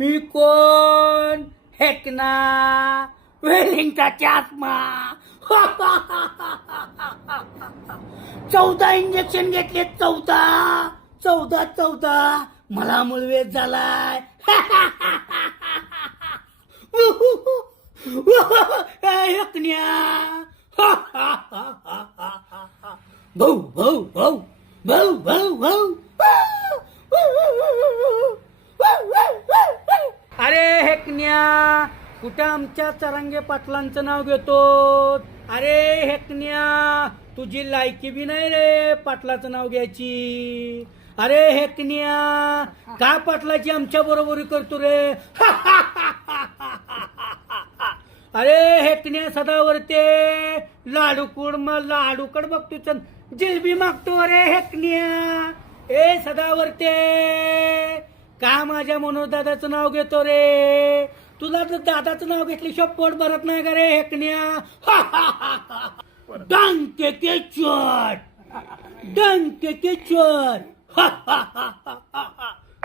मी कोण? हेकना वेलिंगचा चष्मा. 14 इंजेक्शन घेतले. 14 मला मुळवेज झालाय. हेकण्या. भाऊ भाऊ भाऊ भाऊ भाऊ भाऊ. अरे हेकण्या, कुठं आमच्या चरांगे पाटलांचं नाव घेतो? अरे हेकण्या, तुझी लायकी बी नाही रे पाटलाचं नाव घ्यायची. अरे हेकण्या, का पाटलाची आमच्या बरोबरी करतो रे? अरे हेकण्या सदावरते लाडूकड बघतो, चल जिलबी मागतो. अरे हेकण्या, ए सदावरते, का माझ्या मनोज दादाचं नाव घेतो रे? तुला तर दादाचं नाव घेतल्याशिवाय पोट भरत नाही का रे हेकण्या? डंके के चोट.